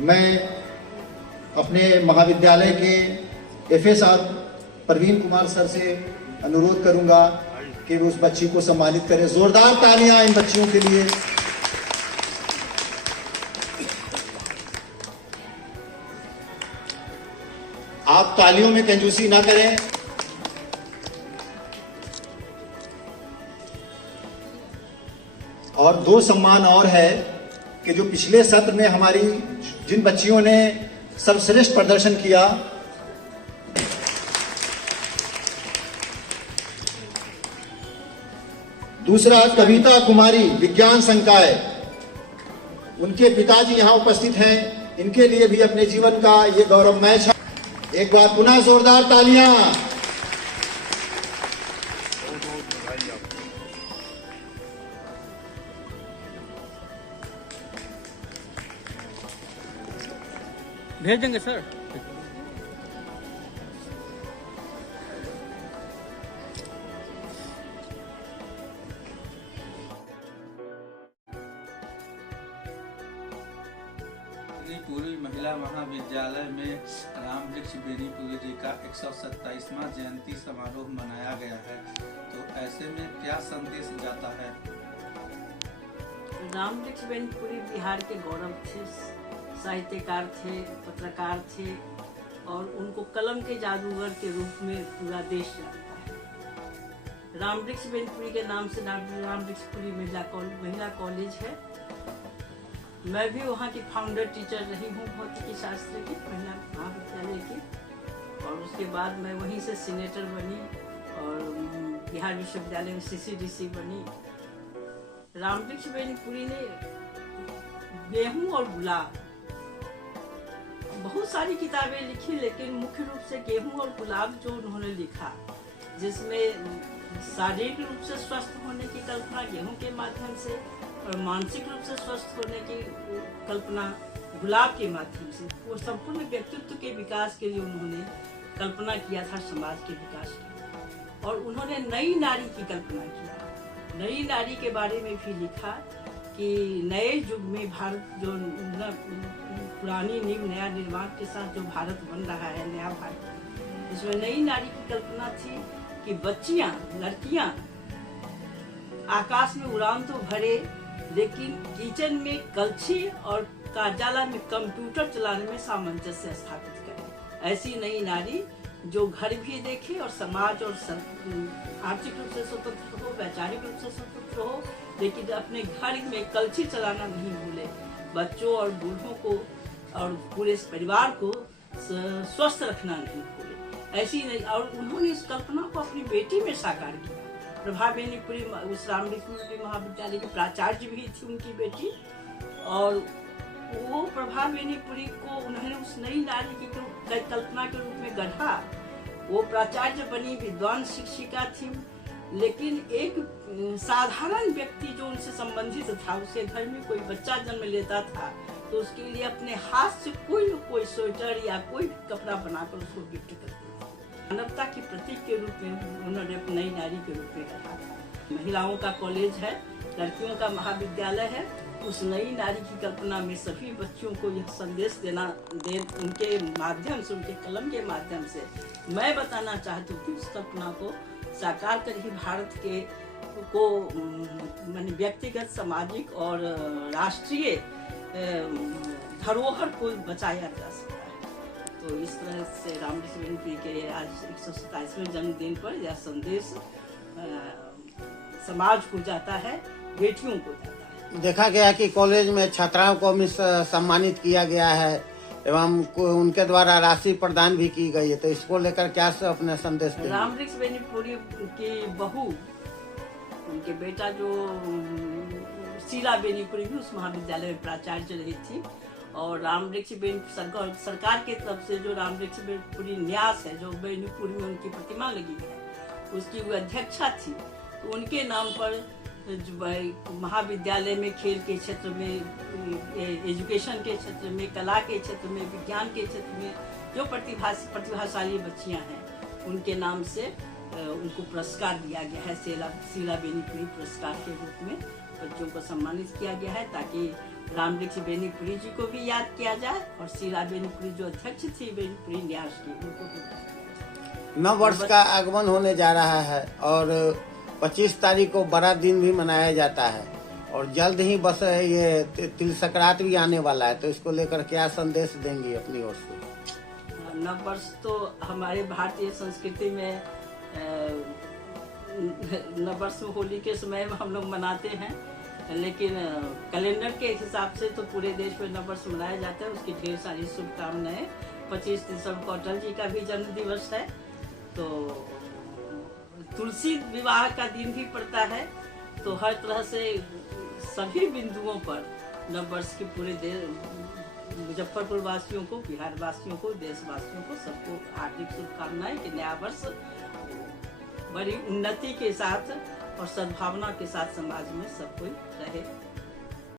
मैं अपने महाविद्यालय के एफए साहब प्रवीण कुमार सर से अनुरोध करूंगा कि वो उस बच्ची को सम्मानित करें। जोरदार तालियां इन बच्चियों के लिए। आप तालियों में कंजूसी ना करें। और दो सम्मान और है कि जो पिछले सत्र में हमारी जिन बच्चियों ने सर्वश्रेष्ठ प्रदर्शन किया, दूसरा कविता कुमारी विज्ञान संकाय, उनके पिताजी यहां उपस्थित हैं, इनके लिए भी अपने जीवन का ये गौरवमय क्षण। एक बार पुनः जोरदार तालियां। भेज देंगे सर। पूर्वी महिला महाविद्यालय में रामवृक्ष बेनीपुरी जी का 127वां जयंती समारोह मनाया गया है, तो ऐसे में क्या संदेश जाता है? रामवृक्ष बेनीपुरी बिहार के गौरव थे, साहित्यकार थे, पत्रकार थे और उनको कलम के जादूगर के रूप में पूरा देश जानता है। रामवृक्ष बेनीपुरी के नाम से रामवृक्षपुरी महिला कॉलेज है। मैं भी वहाँ की फाउंडर टीचर रही हूँ भौतिकी शास्त्र की, महिला महाविद्यालय की, और उसके बाद मैं वहीं से सीनेटर बनी और बिहार विश्वविद्यालय में CCDC बनी। रामवृक्ष बेनीपुरी ने गेहूं और गुलाब बहुत सारी किताबें लिखी, लेकिन मुख्य रूप से गेहूं और गुलाब जो उन्होंने लिखा, जिसमें शारीरिक रूप से स्वस्थ होने की कल्पना गेहूं के माध्यम से और मानसिक रूप से स्वस्थ होने की कल्पना गुलाब के माध्यम से, वो संपूर्ण व्यक्तित्व के विकास के लिए उन्होंने कल्पना किया था, समाज के विकास की। और उन्होंने नई नारी की कल्पना किया। नई नारी के बारे में भी लिखा कि नए युग में भारत जो पुरानी नींव नया निर्माण के साथ जो भारत बन रहा है, नया भारत, इसमें नई नारी की कल्पना थी कि बच्चियां, लड़कियां आकाश में उड़ान तो भरे, लेकिन किचन में कलछी और कार्यालय में कंप्यूटर चलाने में सामंजस्य स्थापित करे। ऐसी नई नारी जो घर भी देखे और समाज और आर्थिक रूप से स्वतंत्र हो, वैचारिक रूप से स्वतंत्र हो, लेकिन अपने घर में कलछी चलाना नहीं भूले, बच्चों और बूढ़ों को और पूरे परिवार को स्वस्थ रखना नहीं भूले। ऐसी नहीं, और उन्होंने इस कल्पना को अपनी बेटी में साकार किया। प्रभा बेनीपुरी उस रामवृक्ष महाविद्यालय की प्राचार्य भी थी उनकी बेटी, और वो प्रभा बेनीपुरी को उन्होंने उस नई नारी की कल्पना के रूप में गढ़ा। वो प्राचार्य बनी, विद्वान शिक्षिका थी, लेकिन एक साधारण व्यक्ति जो उनसे संबंधित था, उसके घर में कोई बच्चा जन्म लेता था तो उसके लिए अपने हाथ से कोई न कोई स्वेटर या कोई कपड़ा बनाकर उसको गिफ्ट करते थे। मानवता की प्रतीक के रूप में उन्होंने अपनी नई नारी के रूप में रखा था। महिलाओं का कॉलेज है, लड़कियों का महाविद्यालय है। उस नई नारी की कल्पना में सभी बच्चियों को यह संदेश उनके माध्यम से, उनके कलम के माध्यम से मैं बताना चाहती हूँ कि उस कल्पना को साकार कर ही भारत के को माने व्यक्तिगत, सामाजिक और राष्ट्रीय धरोहर को बचाया जा सकता है। तो इस तरह से रामवृक्ष बेनीपुरी के आज 127वें जन्मदिन पर यह संदेश समाज को जाता है, बेटियों को जाता है। देखा गया कि कॉलेज में छात्राओं को भी सम्मानित किया गया है एवं उनके द्वारा राशि प्रदान भी की गई है, तो इसको लेकर क्या अपने संदेश देंगे? रामवृक्ष बेनीपुरी की बहू, उनके बेटा जो शीला बेनीपुरी भी उस महाविद्यालय में प्राचार्य रही थी, और रामवृक्ष बेनीपुरी सरकार की तरफ से जो रामवृक्ष बेनीपुरी न्यास है, जो बेनीपुरी में उनकी प्रतिमा लगी है, उसकी वो अध्यक्षा थी। तो उनके नाम पर महाविद्यालय में खेल के क्षेत्र में, एजुकेशन के क्षेत्र में, कला के क्षेत्र में, विज्ञान के क्षेत्र में जो प्रतिभाशाली बच्चियां हैं, उनके नाम से उनको पुरस्कार दिया गया है, शीला बेनीपुरी पुरस्कार के रूप में बच्चों को सम्मानित किया गया है, ताकि राम वृक्ष बेनीपुरी जी को भी याद किया जाए और शीला बेनीपुरी जो अध्यक्ष थी बेनीपुरी न्यास की, उनको भी। नव वर्ष का आगमन होने जा रहा है और 25 तारीख को बड़ा दिन भी मनाया जाता है और जल्द ही बस ये तिल संक्रांत भी आने वाला है, तो इसको लेकर क्या संदेश देंगी अपनी ओर से? नव वर्ष तो हमारे भारतीय संस्कृति में नव वर्ष होली के समय में हम लोग मनाते हैं, लेकिन कैलेंडर के हिसाब से तो पूरे देश में नव वर्ष मनाया जाता है। उसकी ढेर सारी शुभकामनाएं। 25 दिसंबर को अटल जी का भी जन्म दिवस है, तो तुलसी विवाह का दिन भी पड़ता है। तो हर तरह से सभी बिंदुओं पर नव वर्ष की पूरे मुजफ्फरपुर वासियों को, बिहार वासियों को, देशवासियों को सबको हार्दिक शुभकामनाएं कि नया वर्ष बड़ी उन्नति के साथ और सद्भावना के साथ समाज में सब कोई रहे।